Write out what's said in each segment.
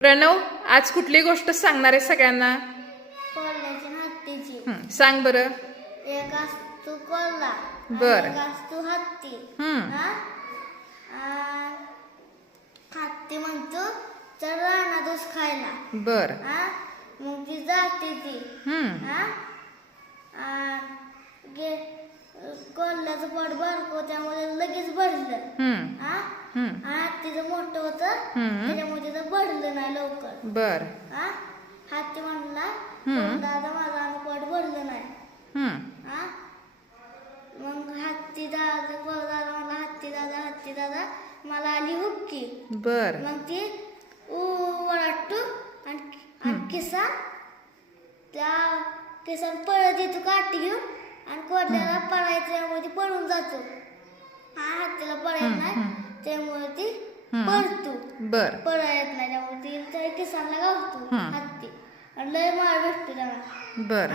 प्रणव, आज कुठली गोष्ट सांगणार आहे सगळ्यांना? कोल्ह्याची आणि हत्तीची. सांग बरं. एक असतो कोल्हा, बर. एक असतो हत्ती. हा? हत्ती म्हणतो चल रानात ऊस खायला. बर. हा? मग ती जाते ती. हा? कोल्ह्याचं पोट भरको त्यामुळे लगेच भरलं. हा? हत्तीचं मोठं होतं त्याच्यामुळे तिथं भरलं नाही लवकर. बर. हा? हत्ती म्हणला दादा माझं आणि पोट भरलं नाही. हा? मग हत्ती दादा म्हणला हत्ती दादा मला आली हुक्की. बर. मग ती वळटू आणि किसान त्या किसान पळत येतो काठी घेऊन आणि कोल्ह्याला पळायचं त्यामुळे ती पळून जातो. हा हत्तीला पळायत नाही त्यामुळे ती पळतो. बर. पळायत नाही त्यामुळे ती त्या किसानला गावतो हत्ती आणि लय मार भेटतो त्याला. बर.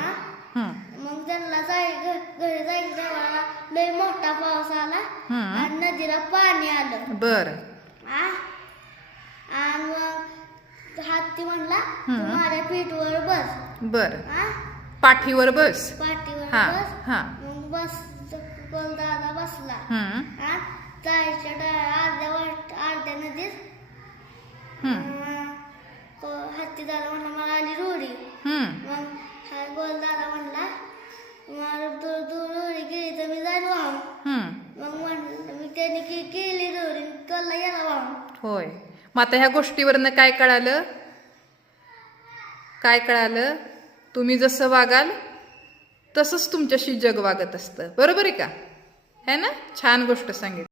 मग त्यांना घरी जायचं तेव्हा लय मोठा पाऊस आला आणि नदीला पाणी आलं. बर. आणि मग हत्ती म्हणला तू माझ्या पीठवर बस. बर. पाठीवर बस. पाठीवर हा. बस. हा. मग बस दादा बसला. जायच्या अर्ध्या नदीत हत्ती दादा म्हणला मला आली रोडी. मग हा दादा म्हणला मला रोडी गेली तर मी जाईन वाहून. मग मी त्याने केली रोडी कोल्हा गेला वाहून. होय. मग आता ह्या गोष्टीवरनं काय कळालं? काय कळालं? तुम्ही जसं वागाल तसंच तुमच्याशी जग वागत असतं. बरोबर आहे का? है ना? छान गोष्ट सांगितली.